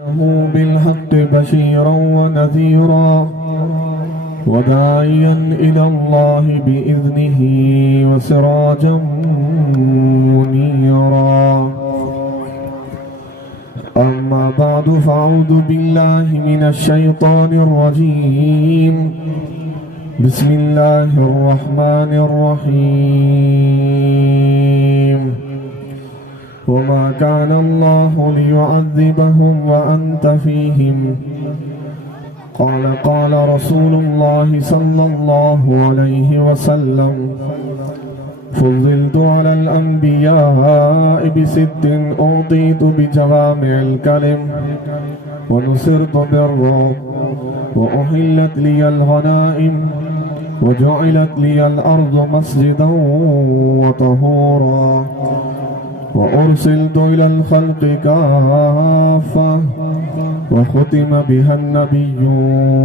بالحق بشيرا ونذيرا وداعيا إلى الله بإذنه وسراجا منيرا. أما بعد فأعوذ بالله من الشيطان الرجيم. بسم الله الرحمن الرحيم. وما كان الله ليعذبهم وأنت فيهم قال رسول الله صلى الله عليه وسلم فضلت على الأنبياء بست أعطيت بجوامع الكلم ونصرت بالرعب وأحلت لي الغنائم وجعلت لي الأرض مسجدا وطهورا وأرسلت إلى الخلق كافة وختم بها النبيون.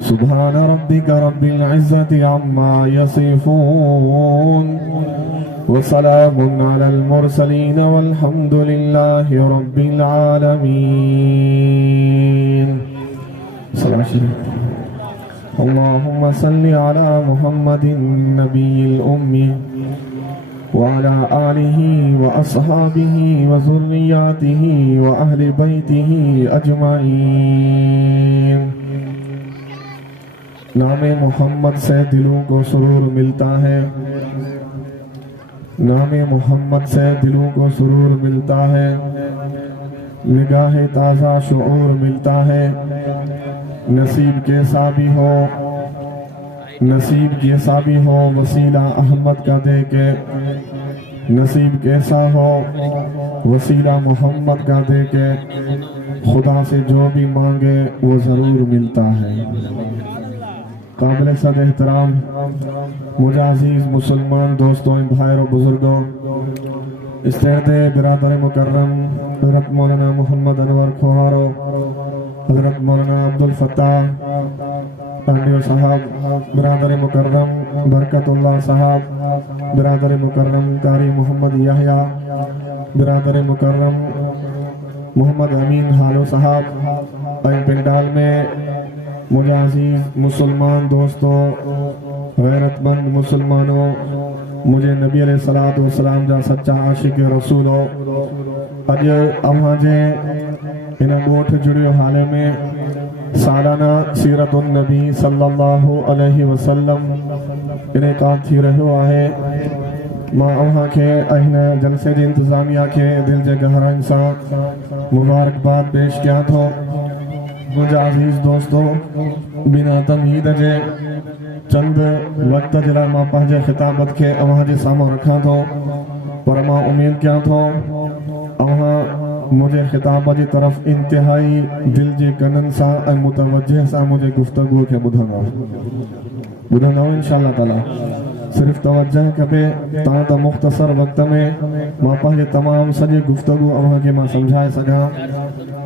سبحان ربك رب العزة عما يصفون وسلام على المرسلين والحمد لله رب العالمين. اللهم صل على محمد النبي الأمي وعلى آله وأصحابه وذرياته وأهل بيته أجمعين. नाम मोहम्मद से दिलों को सुरूर मिलता है, नाम मोहम्मद से दिलों को सुरूर मिलता है, निगाह ताज़ा शुऊर मिलता है। नसीब कैसा भी हो, नसीब कैसा भी हो वसीला अहमद का दे के, नसीब कैसा हो वसीला मोहम्मद का दे के, खुदा से जो भी मांगे वो ज़रूर मिलता है। काबिल सद एहतराम मुझे अजीज़ मुसलमान दोस्तों, भाई और बुजुर्गों, इस्तेद बिरादर मुकर्रम हज़रत मौलाना मोहम्मद अनवर खोहारो, हज़रत मौलाना अब्दुल फत्ताह पांडियो साहब, बिरादर मुकर्रम बरकतुल्लाह साहब, बिरादर मुकर्रम कारी मोहम्मद याहया, बिरादर मुकर्रम मोहम्मद अमीन हालो साहब, पिंडाल में मुझे अजीज मुसलमान दोस्तों, गैरतमंद मुसलमानों, मुझे नबी अलैहिस्सलातु वस्सलाम जा सच्चा आशिक रसूलो, अज अवाजे इन गोठ जुड़ियो हाले में सालाना सीरतुन नबी सल्लल्लाहु अलैहि वसल्लम इनेकाद थी रहियो आहे। मां अव्हां खे हिन जलसे जी इंतज़ामिया के दिल जे गहराइन सां मुबारकबाद पेश कयां थो। मुझे अजीज दोस्तों, बिना तमहीद जे चंद वक्त जे लाइ मां पंहिंजे ख़िताबत खे अव्हां जे साम्हूं रखां थो, पर मां उम्मीद कयां थो अव्हां मुझे खिताब की तरफ इंतहाई दिल के कनन सा मुतवज्जह सा मुझे गुफ्तगू के ॿुधंदो इंशाअल्लाह ताला। सिर्फ तवज्जह खपे ता तो मुख्तसर वक्त में मां पंहिंजे तमाम सॼी गुफ्तगू अव्हां खे मां समझाए सघां।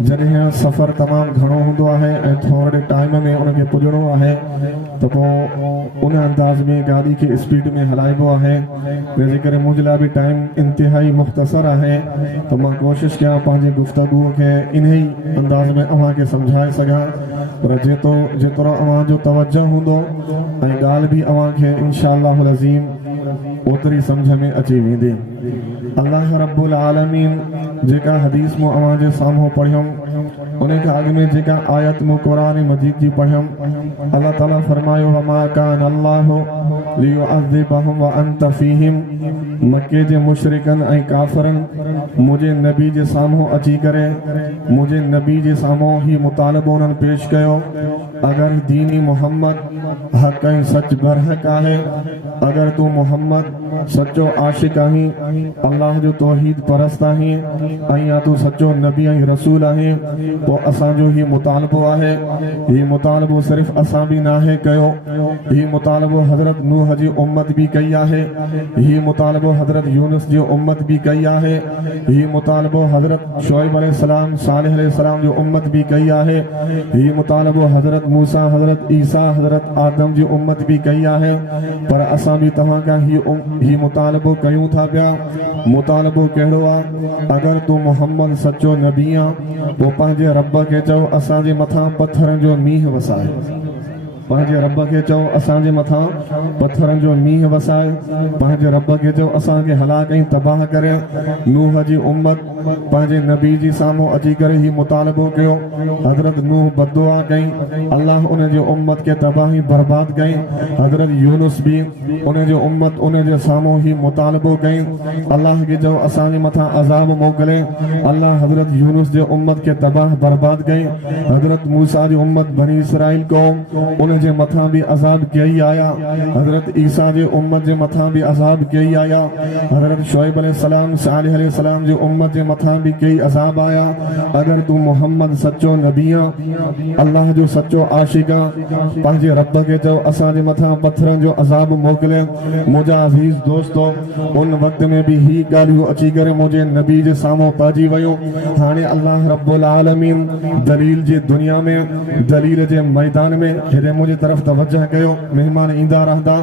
जॾहिं सफ़र तमाम घणो हूंदो आहे ऐं थोरे टाइम में उनखे पुॼणो आहे तो उन अंदाज़ में गाड़ी की स्पीड में हलाइबो आहे। जंहिंजे करे मुंहिंजे लाइ बि टाइम इंतहाई मुख्तसर आहे, तो मां कोशिश कयां पंहिंजी गुफ्तगू खे इन ही अंदाज़ में अव्हां खे समझाए सघां। पर जेतिरो अव्हां जो तवज्जो हूंदो ऐं ॻाल्हि बि अव्हां खे इंशाअल्लाह अज़ीम ओतरी समझ में अची वेंदी। अल्लाह रब्बुल आलमीन जेका हदीस मूं अव्हां जे साम्हूं पढ़ियमि उन खां अॻु में जेका आयत मूं क़ुरान मजीद जी पढ़ियमि, अल्लाह ताला फरमायो वमा कान अल्लाहु लियुअज़्ज़िबहुम व अंत फीहिम। मक्के जे मुशरिकन ऐं काफ़िरन मुझे नबी जे साम्हूं अची करे मुझे नबी जे साम्हूं ही मुतालबो उन्हनि पेश कयो, अगर दीनी मोहम्मद हक़ ऐं सच बरहक आहे, अगर तू मोहम्मद सच्चो आशिक आहीं, अल्लाह जो तौहीद परस्त आहीं ऐं या तू सच्चो नबी ऐं रसूल आहीं, तो असांजो ही मुतालबो आहे। ही मुतालबो सिर्फ़ असां भी नाहे कयो, ही मुतालबो हज़रत नूह जी उम्मत भी कई आहे, ही मुतालबो हज़रत यूनुस जी उम्मत भी कई आहे, ही मुतालबो हज़रत शुएब अलैहिस्सलाम सालिह अलैहिस्सलाम जो उम्मत भी कई आहे, ही मुतालबो हज़रत मूसा हज़रत ईसा हज़रत आदम जी उम्मत भी कई आहे। पर असां भी तव्हां खां ही ही मुतालबो कयूं था पिया। मुतालबो कहिड़ो आहे, अगरि तूं मोहम्मद सचो नबी आहे पोइ पंहिंजे रब खे चओ असांजे मथां पथरनि जो मींहुं वसाए। पंहिंजे रब खे चओ असांजे मथां पथरनि जो मींहुं वसाए। पंहिंजे रब खे चओ असांखे हलाक ऐं तबाह करे। नूह जी उम्मत पंहिंजे नबी जी साम्हूं अची करे ही मुतालबो कयो। हज़रत नूह बददुआ कई, अल्लाह उन जी उम्मत खे तबाही बर्बाद कई। हज़रत यूनुस बि उन जी उम्मत उन जे साम्हूं ही मुतालबो कई, अल्लाह खे चओ असांजे मथां अज़ाब मोकिले। अल्लाह हज़रत यूनुस जे उम्मत खे तबाह बर्बाद कई। हज़रत मूसा जी उम्मत बनी इसराइल क़ौम उन जे मथां बि अज़ाब कई आया। हज़रत ईसा जे उम्मत जे मथां बि अज़ाब कई आया। हज़रत शुएब अलैहिस्सलाम सालिह अलैहिस्सलाम जे उम्मत जे मथां बि कई अज़ाब आया। अगर तू मोहम्मद सच्चो नबी आहे, अल्लाह जो सच्चो आशिक आहे, पंहिंजे रब खे चओ असांजे मथां पत्थरनि जो अज़ाब मोकिले। मुंहिंजा अज़ीज़ दोस्तो, उन वक़्त में बि ही ॻाल्हियूं अची करे मुंहिंजे नबी जे साम्हूं पइजी वियूं। हाणे अल्लाह रब्बुल आलमीन दलील जी दुनिया में, दलील जे मैदान में, हेॾे मुंहिंजे तरफ़ तवज्जह कयो, महिमान ईंदा रहंदा।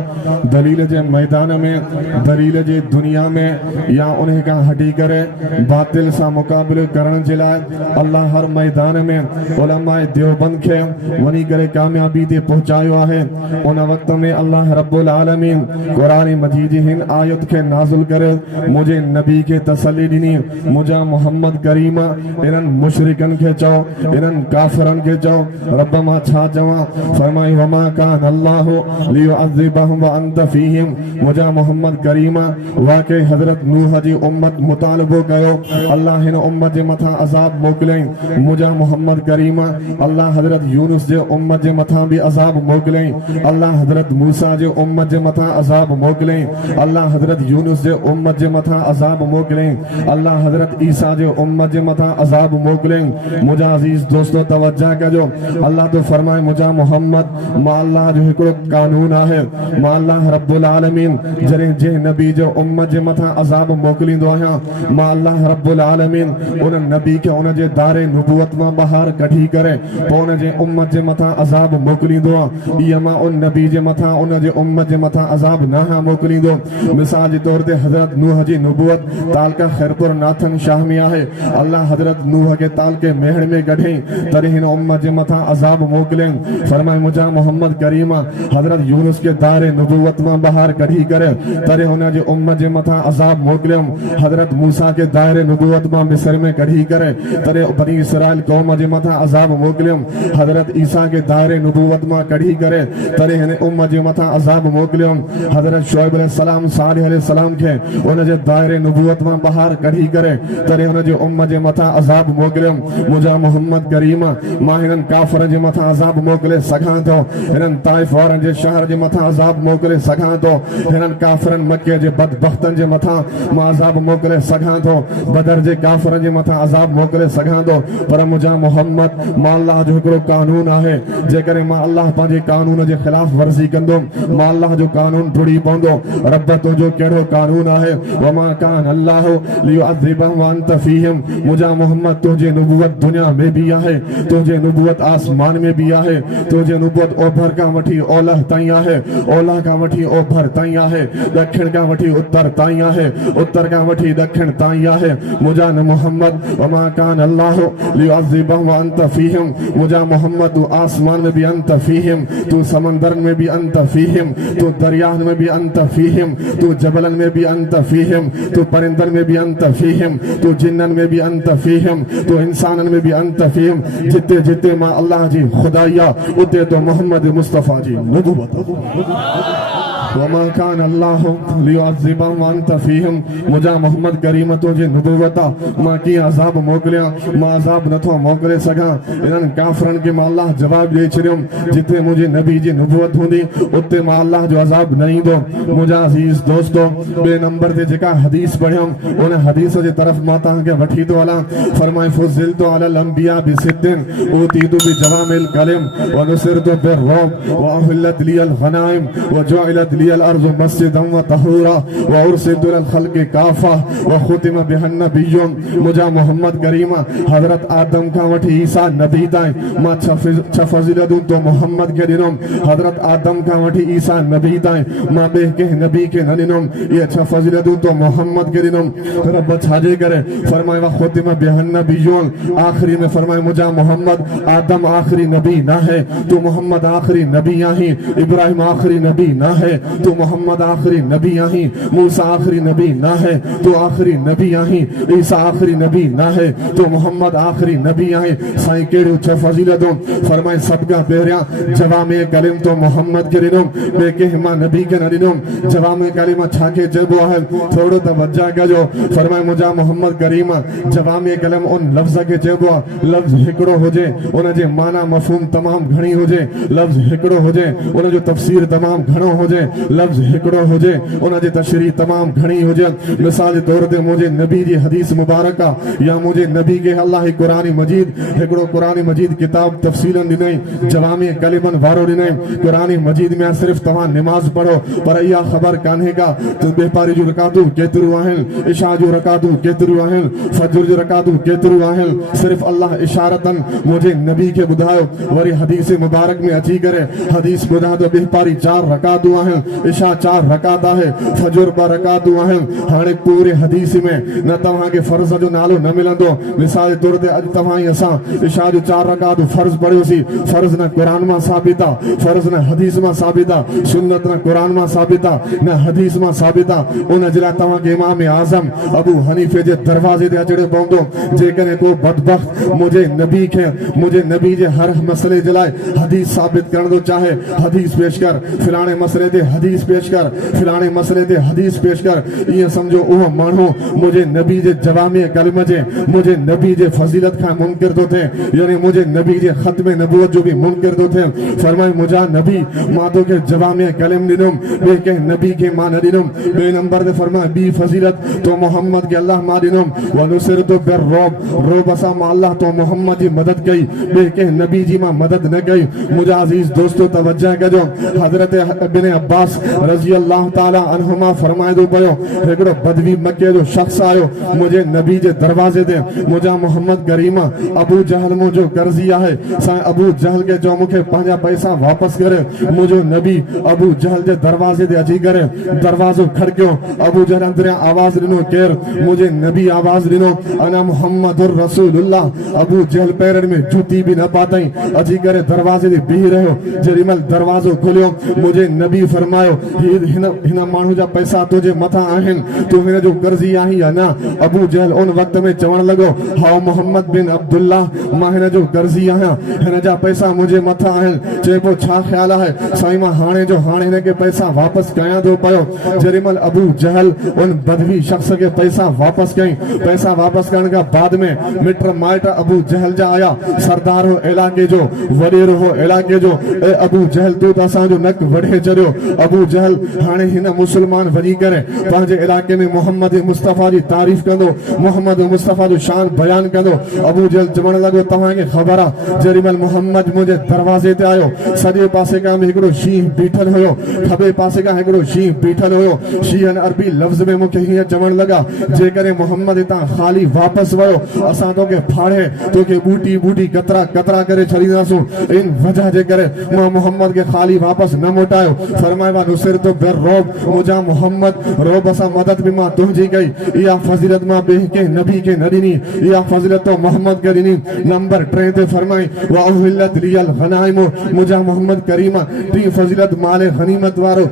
दलील जे मैदान में, दलील जे दुनिया में या उन खां हटी करे बातिल सां मुक़ाबिलो करण जे लाइ अल्लाह हर मैदान में उलमाए देवबंद खे वञी करे कामयाबी ते पहुचायो आहे। उन वक़्त में अल्लाह रब्बुल आलमीन क़ुरान मजीद जी हिन आयत खे नाज़िल करे मुंहिंजे नबी खे तसल्ली ॾिनी। मुंहिंजा मोहम्मद करीम इन्हनि मुशरिकनि खे चओ, इन्हनि काफ़िरनि खे चओ, रब मां छा चवां? फरमाई वमा कान अल्लाहु लियुअज़्ज़िबहुम व अंत फ़ीहिम। मुंहिंजा मोहम्मद करीम वाकई हज़रत नूह जी उम्मत मुतालबो कयो, अल्लाह हिन उम्मत जे मथां अज़ाब मोकिलियईं। मुंहिंजा मोहम्मद करीम अल्लाह हज़रत यूनुस जे उम्मत जे मथां बि अज़ाब मोकिलियईं। अल्लाह हज़रत मूसा जे उम्मत जे मथां अज़ाब मोकिलियईं। अल्लाह हज़रत यूनुस जे उम्मत जे मथां अज़ाब मोकिलियईं। अल्लाह हज़रत ईसा जे उम्मत जे मथां अज़ाब मोकिलियईं। मुंहिंजा अज़ीज़ दोस्तो तवज्जो कजो, अल्लाह तो फरमाए मुंहिंजा मोहम्मद मां अल्लाह जो हिकिड़ो कानून आहे। मां अल्लाह रब्बुल आलमीन जॾहिं जंहिं नबी जो उम्मत जे मथां अज़ाब मोकिलींदो आहियां, मां अल्लाह रब्बुल आलमीन उन नबी खे उन जे दारे नुबुवत मां ॿाहिरि कढी करे पोइ उन जे उम्मत जे मथां अज़ाब मोकिलींदो आहे। इहा मां उन नबी जे मथां उन जे उम्मत जे मथां अज़ाब न मोकिलींदो। मिसाल जे तौर ते हज़रत नूह जी नुबुवत तालका खैरपुर नाथन शाह में आहे। अल्लाह हज़रत नूह खे तालके मेहड़ में कढई, तॾहिं हिन उम्मत जे मथां अज़ाब मोकिलियईं। फरमाए मुंहिंजा मोहम्मद करीम हज़रत यूनुस खे दारे नुबुवत मां ॿाहिरि कढी करे तॾहिं हुन जे उम्मत जे मथां अज़ाब मोकिलियमि। हज़रत मूसा खे दायरे नुबुवत मां मिस्र में कढी करे तॾहिं बनी इसराइल क़ौम जे मथां अज़ाब मोकिलियमि। हज़रत ईसा खे दायरे नुबुवत मां कढी करे तॾहिं हिन उम्मत जे मथां अज़ाब मोकिलियमि। हज़रत शुएब अलैहिस्सलाम सालिह अलैहिस्सलाम खे उन जे दायरे नुबुवत मां ॿाहिरि कढी करे तॾहिं हुन जे उम्मत जे मथां अज़ाब मोकिलियमि। मुंहिंजा मोहम्मद करीम मां हिननि काफ़िरनि जे मथां अज़ाब मोकिले सघां थो, हिननि ताइफ़ वारनि जे शहर जे मथां अज़ाब मोकिले सघां थो, हिननि काफ़िरनि मके जे बदबख्तनि जे मथां मां अज़ाब मोकिले सघां थो, बदर जे काफ़िरनि जे मथां अज़ाब मोकिले सघां थो। पर मुंहिंजा मोहम्मद मां अल्लाह जो हिकिड़ो कानून आहे, जेकॾहिं मां अल्लाह पंहिंजे कानून जे ख़िलाफ़ वर्ज़ी कंदुमि मां अल्लाह जो कानून टुड़ी पवंदो। रब तुंहिंजो कहिड़ो कानून आहे? वमा कान अल्लाहु लियुअज़्ज़िबहुम व अंत फ़ीहिम। मुंहिंजा मोहम्मद तुंहिंजी नुबुवत दुनिया में बि आहे, तुंहिंजी नुबुवत आसमान में बि आहे, तुंहिंजी नुबुवत ओभर खां वठी ओलह ताईं आहे, ओलह खां वठी ओभर ताईं आहे, ॾखिण खां वठी उत्तर ताईं आहे, उत्तर खां वठी ॾखिण ताईं आहे। मुंहिंजा न मोहम्मद वमा कान अल्लाहु लियुअज़्ज़िबहुम व अंत फ़ीहिम। मुंहिंजा मोहम्मद तू आसमान में बि अंत फ़ीहिम, तू समंदरनि में बि अंत फ़ीहिम, तू दरियाहनि में बि अंत फ़ीहिम, तू जबलनि में बि अंत फ़ीहिम, तू परिंदनि में बि अंत फ़ीहिम, तू जिन्ननि में बि अंत फ़ीहिम, तू इंसाननि में बि अंत फ़ीहिम। जिते जिते मां अल्लाह जी खुदाई आहे उते तो मोहम्मद मुस्तफ़ा जी नुबुवत। वमा कान अल्लाहु लियुअज़्ज़िबहुम व अंत फ़ीहिम। मुंहिंजा मोहम्मद करीम तुंहिंजी नुबुवत आहे, मां कीअं अज़ाब मोकिलियां? मां अज़ाब नथो मोकिले सघां। इन्हनि काफ़िरनि खे मां अल्लाह जवाबु ॾेई छॾियुमि, जिते मुंहिंजे नबी जी नुबुवत हूंदी उते मां अल्लाह जो अज़ाब न ईंदो। मुंहिंजा अज़ीज़ दोस्तो, ॿिए नंबर ते जेका हदीस पढ़ियमि उन हदीस जे तरफ़ मां तव्हांखे वठी थो हलां। फरमाए फुज़िलतु अलल अंबिया बिसित्तिन ऊतीतु बिजवामिल कलिम व नुसिरतु बिर्रुब व उहिल्लत लियल गनाइम व जुइलत लियल अर्ज़ु मस्जिदन व तहूरा व उरसिलतु इलल खल्क़ि काफ़ा व खुतिम बिहन नबिय्युन। मुझा मोहम्मद करीमा हजरत आदम का वठी ईसा नबी ताईं मां छ फज़ीलतूं तो मोहम्मद के ॾिनुम। हजरत आदम का वठी ईसा नबी ताईं मां ॿिए कंहिं नबी के न ॾिनुम। ये छ फज़ीलतूं तो मोहम्मद के ॾिनुम। रब छाजे करे फरमाए व खुतिम बिहन नबिय्युन। आखिरी में फरमाए मुझा मोहम्मद आदम आखिरी नबी ना है, तू मोहम्मद आखिरी नबी आही। इब्राहिम आखिरी नबी ना है, तू मोहम्मद आखिरी नबी आही। मूसा आखिरी नबी ना है, तू आखिरी नबी आही। ईसा आखिरी नबी ना है, तू मोहम्मद आखिरी नबी आही। साईं कहिड़ियूं छह फज़ीलतूं फरमाए सदका पहिरियां जवामे कलिम तो मोहम्मद के ॾिनुम, ॿिए कंहिं मां नबी के न ॾिनुम। जवामे कलिम छाखे चइबो आहे थोरो तवज्जो कजो। फरमाए मुंहिंजा मोहम्मद करीम जवामे कलिम उन लफ़्ज़ खे चइबो आहे लफ़्ज़ हिकिड़ो हुजे उन जे माना मफ़हूम तमामु घणी हुजे। लफ़्ज़ हिकिड़ो हुजे उन जो तफ़सीर तमामु घणो हुजे। लफ़्ज़ हिकिड़ो हुजे उन जी तशरीह तमामु घणी हुजे। मिसाल जे तौर ते मुंहिंजे नबी जी हदीस मुबारक या मुंहिंजे नबी खे अल्लाह क़ुरान मजीद हिकिड़ो क़ुरान मजीद किताब तफ़सीलन ॾिनई जवामी कलिमन वारो ॾिनई। क़ुरान मजीद में सिर्फ़ तव्हां निमाज़ पढ़ो पर इहा ख़बर कान्हे का त बेपारी जूं रकातूं केतिरियूं आहिनि, इशा जूं रकातूं केतिरियूं आहिनि, फजर जूं रकातूं केतिरियूं आहिनि। सिर्फ़ अल्लाह इशारतन मुंहिंजे नबी खे ॿुधायो। वरी हदीस मुबारक में अची करे हदीस ॿुधायो त बेपारी 4 रकातूं आहिनि, इशा 4 रकात आहे, फजर 2 रकातूं आहिनि। हाणे पूरे हदीस में न तव्हांखे फर्ज़ जो नालो न मिलंदो। मिसाल जे तौर ते अॼु तव्हां ई असां इशा जो 4 रकातूं फर्ज़ पढ़ियोसीं। फर्ज़ न क़ुरान मां साबित आहे, फर्ज़ न हदीस मां साबित आहे, सुन्नत न क़ुरान मां साबित आहे, न हदीस मां साबित आहे। उन जे लाइ तव्हांखे इमाम आज़म अबू हनीफे जे दरवाज़े ते अचणो पवंदो। जेकॾहिं को बदबख्त मुंहिंजे नबी खे मुंहिंजे नबी जे हर मसइले जे लाइ हदीस साबित करण थो चाहे, हदीस पेश कर। फिलाणे मसइले ते हदीस पेश कर, फिलाणे मसइले ते हदीस पेश कर। ईअं सम्झो उहो माण्हू मुंहिंजे नबी जे जवामी कलिम जे मुंहिंजे नबी जे फज़ीलत खां मुनकिर थो थिए, यानी मुंहिंजे नबी जे ख़त्म नबूवत जो बि मुनकिर थो थिए। फरमाए मुंहिंजा नबी मां तोखे जवामी कलिम ॾिनुम, ॿिए कंहिं नबी खे मां न ॾिनुम। ॿिए नंबर ते फरमाए ॿी फज़ीलत तो मोहम्मद खे अल्लाह मां ॾिनुम। वनुसिरतु बिर्रुब, रोब सां मां अल्लाह तो मोहम्मद जी मदद कई, ॿिए कंहिं नबी जी मां मदद न कई। मुंहिंजा अज़ीज़ दोस्तो तवज्जो कजो। हज़रत इब्न अब्बास रज़ी अल्लाह ताला अन्हुमा फरमाए थो पियो हिकिड़ो बदवी मके जो शख़्स आयो मुंहिंजे नबी जे दरवाज़े ते। मुंहिंजा मोहम्मद करीम अबू जहल मुंहिंजो कर्ज़ी आहे। साईं अबू जहल खे चयो मूंखे पंहिंजा पैसा वापसि करे। मुंहिंजो नबी अबू जहल जे दरवाज़े ते अची करे दरवाज़ो खड़कियो। अबू जहल अंदरियां आवाज़ ॾिनो केरु? मुंहिंजे नबी आवाज़ ॾिनो अना मुहम्मदुर रसूलुल्लाह। अबू जहल पैरनि में जूती बि न पातई, अची करे दरवाज़े ते बीह रहियो। जेॾीमहिल दरवाज़ो खुलियो मुंहिंजे नबी फरमायो हिन माण्हू जा पैसा तुंहिंजे मथां आहिनि, तूं हिन जो कर्ज़ी आहीं या न? अबू जहल उन वक़्त में चवण लॻो हाओ मोहम्मद बिन अब्दुल्लाह, मां हिन जो कर्ज़ी आहियां, हिन जा पैसा मुंहिंजे मथां आहिनि। चइबो छा ख़्यालु आहे? साईं मां हाणे हिन खे पैसा वापसि कयां थो पियो। जेॾीमहिल अबू जहल उन बदवी शख़्स खे पैसा वापसि कयईं, पैसा वापसि करण खां बाद में मिट माइट अबू जहल जा आया। सरदार हो इलाइक़े जो, वॾेरो हो इलाइक़े जो। ए अबू जहल तूं त असांजो नक वढे छॾियो। अबू जहल हाणे हिन मुस्लमान वञी करे पंहिंजे इलाइक़े में मोहम्मद मुस्तफ़ा जी तारीफ़ कंदो, मोहम्मद मुस्तफ़ा जो शान बयान कंदो। अबू जहल चवण लॻो तव्हांखे ख़बर आहे जेॾीमहिल मोहम्मद मुंहिंजे दरवाज़े ते आयो सॼे पासे खां हिकिड़ो शींहुं बीठल हुयो, खॿे पासे खां हिकिड़ो शींहुं बीठल हुयो। शींहनि अरबी लफ़्ज़ में मूंखे हीअं चवण लॻा जेकॾहिं मोहम्मद हितां ख़ाली वापसि वियो असां तोखे फाड़े तोखे ॿूटी ॿूटी कतरा कतरा करे छॾींदासूं। इन वजह जे करे मां मोहम्मद खे ख़ाली वापसि न मोटायो। फरमायो नुसिरतु बिर्रुब, मुंहिंजा मोहम्मद रोब सां मदद बि मां तुंहिंजी कई। इहा फज़ीलत मां ॿिए कंहिं नबी खे न ॾिनी, इहा फज़ीलत तो मोहम्मद खे ॾिनी। नंबर 3 ते फरमाई व उहिल्लत लियल गनाइम, मुंहिंजा मोहम्मद करीम टी फज़ीलत माल गनीमत वारो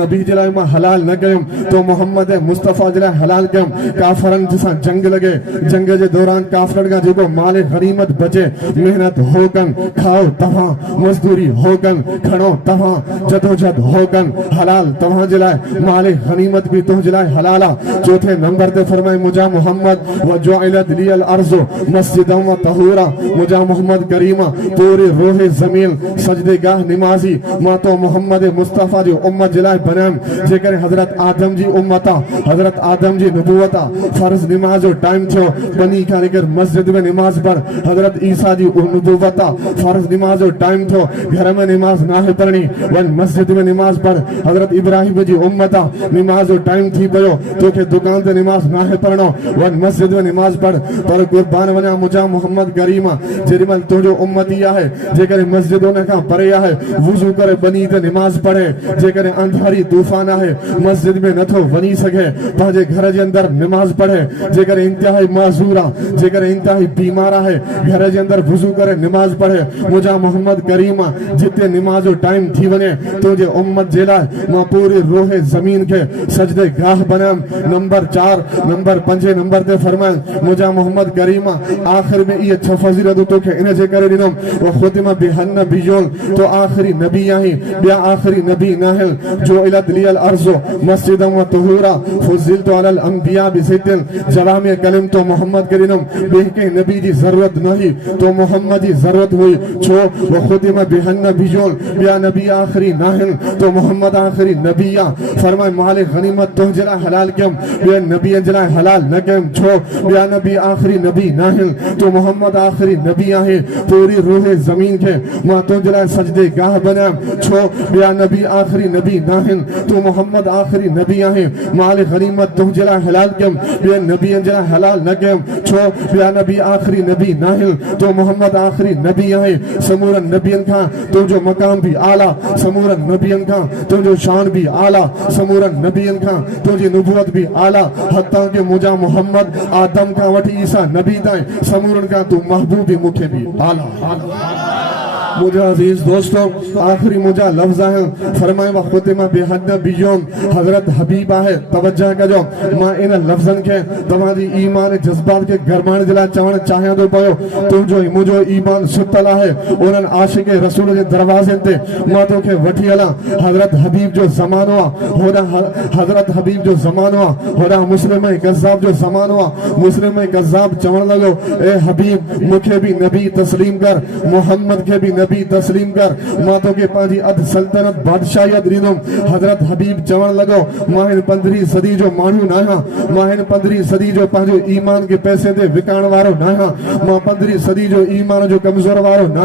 नबी जे लाइ मां हलाल न कयुमि, तो मोहम्मद मुस्तफ़ा जे लाइ हलाल कयुमि। काफ़रनि सां जंग लॻे, जंग जे दौरान काफ़रनि खां जेको माल गनीमत बचे मेहनत हो कनि, खाओ तव्हां, मज़दूरी हो कनि, खणो तव्हां, जदोजहद हो कनि, हलाल तव्हां जे लाइ, माल गनीमत बि तुंहिंजे लाइ हलाल आहे। चौथे नंबर ते फरमाई मुंहिंजा मोहम्मद व जुइलत लियल अर्ज़ु मस्जिदन व तहूरा, मुंहिंजा मोहम्मद करीम पूरे रोहे ज़मीन सजदेगाह निमाज़ी मां तो मोहम्मद मुस्तफ़ा जी उम्मत जे लाइ बनयमि। जेकर हज़रत आदम जी उम्मत आहे, हज़रत आदम जी नबूवत आहे, फर्ज़ निमाज़ जो टाइम थियो बनी खां निकर मस्जिद में निमाज़ पढ़। हज़रत ईसा जी नबूवत आहे, फर्ज़ निमाज़ जो टाइम थियो घर में निमाज़ नाहे पढ़णी, वञ मस्जिद में निमाज़ पढ़। हजरत इब्राहिम जी उम्मत नमाज जो टाइम थी पियो तोखे दुकान ते नमाज ना है पढ़नो वन मस्जिद में नमाज पढ़। पर कुर्बान वना मुझा मोहम्मद करीम जेमल तुझो उम्मती है जेकर मस्जिद उन का परे है वुजू करे बनी ते नमाज पढ़े। जेकर अंधारी तूफान है मस्जिद में नथो वनी सके पांजे घर जे अंदर नमाज पढ़े। जेकर इंतहाई माजूरा जेकर इंतहाई बीमार है घर जे अंदर वुजू करे नमाज पढ़े। मुझा मोहम्मद करीम जिते नमाज जो टाइम थी वने तुझे उम्मत जे लाए मां पूरी रोहे जमीन के सजदे गाह बनाम। नंबर 4 नंबर 5 नंबर ते फरमाए मुझा मोहम्मद करीम आखिर में ये छ फजीलत तो के इने जे करे दिनम व खुतिमा बिहन नबियों तो आखिरी नबी यही बिया आखिरी नबी नाहल जो इलत लियल अर्जो मस्जिदम व तुहुरा फुजिल तो अलल अंबिया बिसितिल जवामे कलम तो मोहम्मद करीम बेके नबी जी जरूरत नहीं तो मोहम्मद जी जरूरत हुई छो व खुतिमा बिहन नबियों बिया नबी आखिरी नाहल तो मोहम्मद आखिरी नबिया। फरमाए मालिक गनीमत तो जला हलाल कम बिया नबी जला हलाल न कम छो बिया नबी आखिरी नबी नाहल तो मोहम्मद आखिरी नबी है पूरी रूहे जमीन के मां तो जला सजदे गाह बना छो बिया नबी आखिरी नबी नाहल तो मोहम्मद आखिरी नबी है मालिक गनीमत तो जला हलाल कम बिया नबी जला हलाल न कम छो बिया नबी आखिरी नबी नाहल तो मोहम्मद आखिरी नबी है। समूरन नबियन का तो जो मकाम भी आला समूरन नबियन का तो जो शान भी आला समूरन नबियन का तो जी नबूवत भी आला हत्ता के मुझा मोहम्मद आदम का वठी ईसा नबी ताई समूरन का तू महबूब भी मुखे भी आला। मुझे अजीज दोस्तों आखिरी मुझा लफ्ज़ है फरमाए व खुतिमा बिहद बियोम हजरत हबीबा है तवज्जो कजो मां इन लफ्ज़न के तमारी ईमान जज्बात के गरमान दिला चवण चाहे तो पयो तू जो मुझो ईमान सुतला है उनन आशिक रसूल के दरवाजे ते मां तो के वठी हला। हजरत हबीब जो जमानो होदा हजरत हबीब जो जमानो होदा मुस्लिम कज़्ज़ाब जो जमानो मुस्लिम कज़्ज़ाब चवण लगो ए हबीब मुखे भी नबी तस्लीम कर मोहम्मद के भी नबी तस्लीम कर मातो के पाजी अद सल्तनत बादशाहियत रीदम। हजरत हबीब चवण लगो माहिन 15वीं सदी जो मानू ना माहिन 15वीं सदी जो पाजो ईमान के पैसे दे विकाण वारो ना मां 15वीं सदी जो ईमान जो कमजोर वारो ना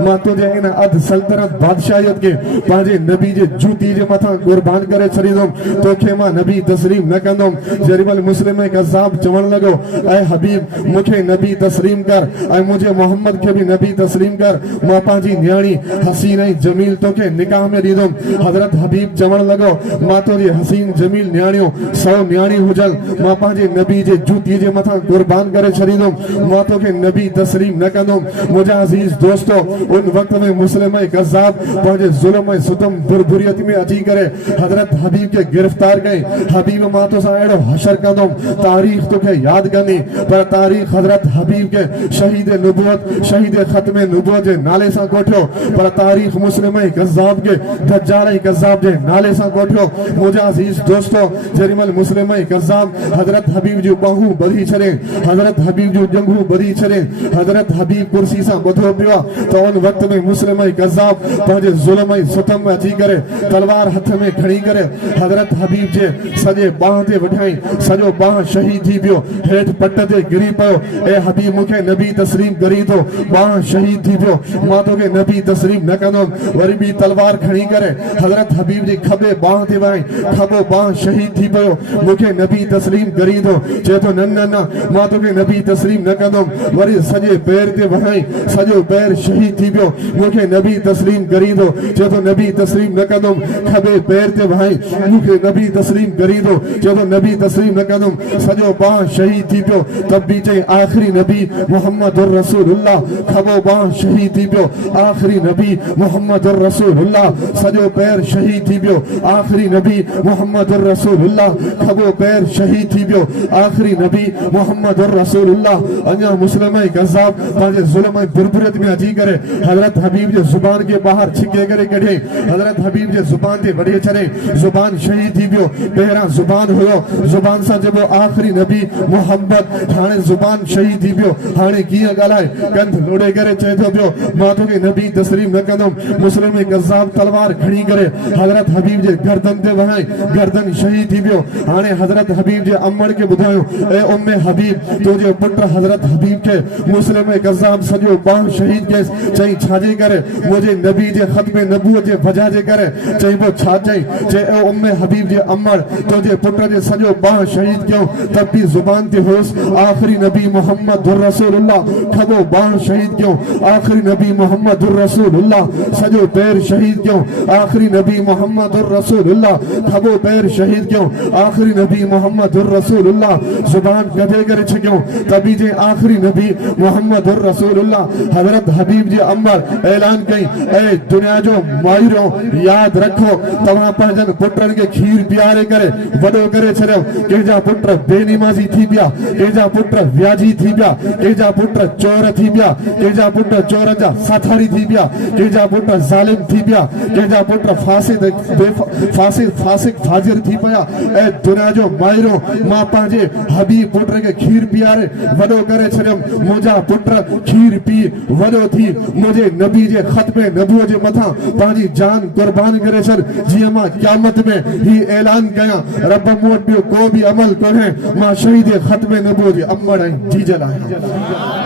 मां तुझे इन अद सल्तनत बादशाहियत के पाजे नबी जे जूती जे मथा कुर्बान करे छरीदम तोखे मां नबी तस्लीम न कंदम। जरिबल मुस्लिम कज़्ज़ाब चवण लगो ए हबीब मुखे नबी तस्लीम कर ए मुझे मोहम्मद के भी नबी तस्लीम कर मां पाजी न्याणी हसीन जमील तो के निकाह में दीदम। हजरत हबीब चवण लगो मां तो जी हसीन जमील न्याणियों 100 न्याणी हुजल मां पाजे नबी जे जूती जे मथा कुर्बान करे छरीदम मां तो के नबी तस्लीम न कंदम। मुझा अजीज दोस्तों उन वक्त में मुस्लिम कज़्ज़ाब पाजे जुल्म सुतम बुरबुरियत में अची करे हजरत हबीब के गिरफ्तार गए। हबीब मां तो सा एड़ो हशर कंदम तारीख तो के याद करनी पर तारीख हजरत हबीब के शहीद नबूवत शहीद खत्म नबूवत जे नाले सा कोठो पर तारीख मुस्लिम कज़्ज़ाब के दज्जाल कज़्ज़ाब जे नाले सा कोठो। मुझा अजीज दोस्तों जरिमल मुस्लिम कज़्ज़ाब हजरत हबीब जो बाहू बधी छरे हजरत हबीब जो जंगू बधी छरे हजरत हबीब कुर्सी सा बधो पियो तो उन वक्त में मुस्लिम कज़्ज़ाब पाजे जुल्म सुतम में अची करे तलवार हथ में खड़ी करे हजरत हबीब जे सजे बाह ते वठाई सजो बाह शहीद थी पियो हेठ पट ते गिरी पयो। ए हबीब मुखे नबी तस्लीम करी तो बाह शहीद थी पियो मां तो के नबी तस्लीम न कंदो वरी भी तलवार खड़ी करे हजरत हबीब जी खबे बाह ते वई खबो बाह शहीद थी पयो मुखे नबी तस्लीम करी तो चे तो न न न मां तो के नबी तस्लीम न कंदो वरी सजे पैर ते वई सजो पैर शहीद थी पियो मुखे नबी तस्लीम करी तो चे तो नबी तस्लीम न कंदो खबे पैर ते वई मुखे नबी तस्लीम करी तो चे तो नबी तस्लीम न कंदो सजो बाह शहीद थी पियो तब भी चे आखिरी नबी मुहम्मदुर रसूलुल्लाह खबो बाह शहीद थी पियो आखिरी नबी मुहम्मदुर रसूलुल्लाह सजो पैर शहीद थी पियो आखिरी नबी मुहम्मदुर रसूलुल्लाह खबो पैर शहीद थी पियो आखिरी नबी मुहम्मदुर रसूलुल्लाह। अन्या मुस्लिम कज़्ज़ाब पाजे जुल्म बुरबुरियत में अची करे हजरत हबीब जे जुबान के बाहर छिके करे कढे हजरत हबीब जे जुबान ते वड़े छरे जुबान शहीद थी पियो पहरा जुबान हुयो जुबान सा जब आखिरी नबी मोहम्मद हाने जुबान शहीद थी पियो हाने किया गलाए कंध लोड़े करे चे तो पियो मां तो के नबी तस्लीम न कदम मुस्लिम कज़्ज़ाब तलवार खड़ी करे हजरत हबीब जे गर्दन ते वहाई गर्दन शहीद थी वियो हाने हजरत हबीब जे अम्मड़ के बुधायो ए उम्मे हबीब तुझे पुत्र हजरत हबीब के मुस्लिम कज़्ज़ाब सजो बाह शहीद के चई छाजे करे मुझे नबी जे खत्मे नबूवत जे वजह जे करे चई वो छा चई जे ए उम्मे हबीब जे अम्मड़ तुझे पुत्र जे सजो बाह शहीद क्यों तब भी जुबान ते होस आखिरी नबी मोहम्मदुर रसूलुल्लाह खबो बाह शहीद क्यों आखिरी नबी मोहम्मदुर रसूलुल्लाह सजो पैर शहीद क्यों आखिरी नबी मोहम्मदुर रसूलुल्लाह खबो पैर शहीद क्यों आखिरी नबी मोहम्मदुर रसूलुल्लाह जुबान गधे करे क्यों तभी जे आखिरी नबी मोहम्मदुर रसूलुल्लाह हजरत हबीब जी अम्बर ऐलान कई ए दुनिया जो माहिरो याद रखो तवा पंजन पुत्रन के खीर प्यारे करे वडो करे छड़ो केजा पुत्र बेनिमाजी थी पिया केजा पुत्र व्याजी थी पिया केजा पुत्र चोर थी पिया केजा पुत्र चोर जा साथारी थी पिया केजा पुत्र जालिम थी पिया केजा पुत्र फासिक फाजिर थी पिया ए दुनिया जो माहिरो मां पांजे हबीब पुत्र के खीर प्यारे वडो करे छड़ो मुजा पुत्र खीर पी वडो थी मुझे नबी जे खत्मे नबूवत जे मथा पांजी जान कुर्बान करे छर जी मां क़यामत में ही ऐलान कया रब मोट बियो को भी अमल करे मां शहीद खत्मे नबूवत जे अम्मड़ जी जला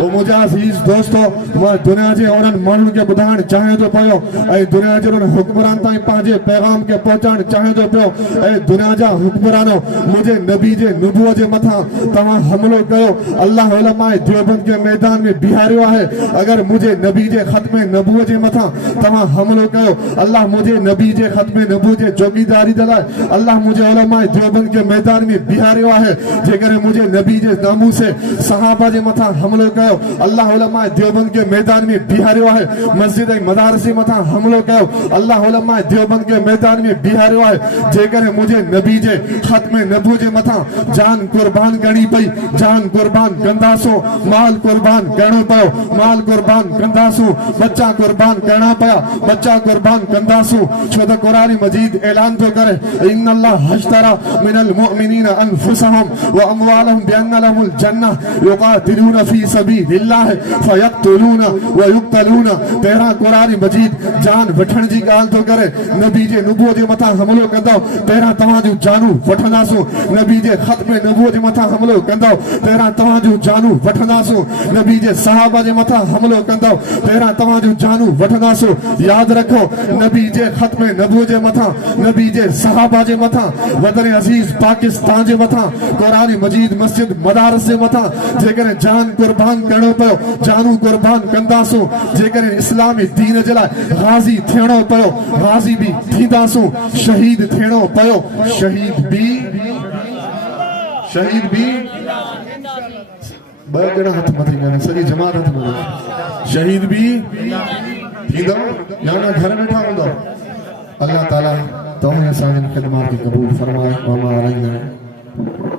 ओ मुजा अजीज दोस्तों मां दुनिया जे उनन मानुन के बुधाण चाहे तो पयो ए दुनिया जे उन हुक्मरान ताई पांजे पैगाम के पहुंचाण चाहे तो पयो ए दुनिया जा हुक्मरानो मुझे नबी जे नबूवत जे मथा तवा हमलो कयो अल्लाह उलमा देवबंद के मैदान में बिहारियो है अगर मुझे नबी जे खत्मे नबूवत जे मथा तवा हमलो कयो अल्लाह मुझे नबी जे खत्मे नबूवत जे चौकीदारी दलाए अल्लाह मुझे उलमा देवबंद के मैदान में बिहारियो है जेकर मुझे नबी जे नामू से सहाबा जे मथा हमलो कयो अल्लाह उलमा देवबंद के मैदान में बिहारियो है मस्जिद मदारस जे मथा हमलो कयो अल्लाह उलमा देवबंद के मैदान में बिहारियो है जेकर मुझे नबी जे खत्मे नबूवत जे मथा जान कुर्बान करनी पई जान कुर्बान कंदासो माल कुर्बान करणो पयो माल कुर्बान कंदासो बच्चा कुर्बान करना पया बच्चा कुर्बान कंदासो छो त कुरान मजीद ऐलान तो करे इन्नल्लाह हश्तरा मिनल मुमिनीना अनफुसहुम व अमवालहुम बिअन्न लहुल जन्नह युकातिलूना फी सबीलिल्लाह फयक्तुलूना व युक्तलूना तेरा कुरान मजीद जान वठण जी गाल तो करे नबी जे नबूवत जे मथा हमलो कंदो तेरा तवा जो जानू वठंदासो नबी जे खत्मे नबूवत जे मथा हमलो कंदो तेरा तवा जो जानू वठंदासो नबी जे सहाबा जे मथा हमलो कंदो तेरा तवा जो जानू वठंदासो याद रखो नबी जे खत्मे नबूवत जे मथा नबी जे सहाबा जे मथा वतन अजीज पाकिस्तान जे मथा कुरान मजीद मस्जिद मदारस जे मथा जेकर जान कुर्बान करणो पयो जानू कुर्बान कंदासो जेकर इस्लामी दीन जे लाइ गाजी थियणो पयो गाजी भी थींदासो शहीद थियणो पयो शहीद भी बड़ा हाथ मत माने सॼी जमात हाथ माने शहीद भी थींदो याना घर वेठा हूंदो अल्लाह ताला तव्हां असांजी ख़िदमत खे क़बूल फरमाए व मां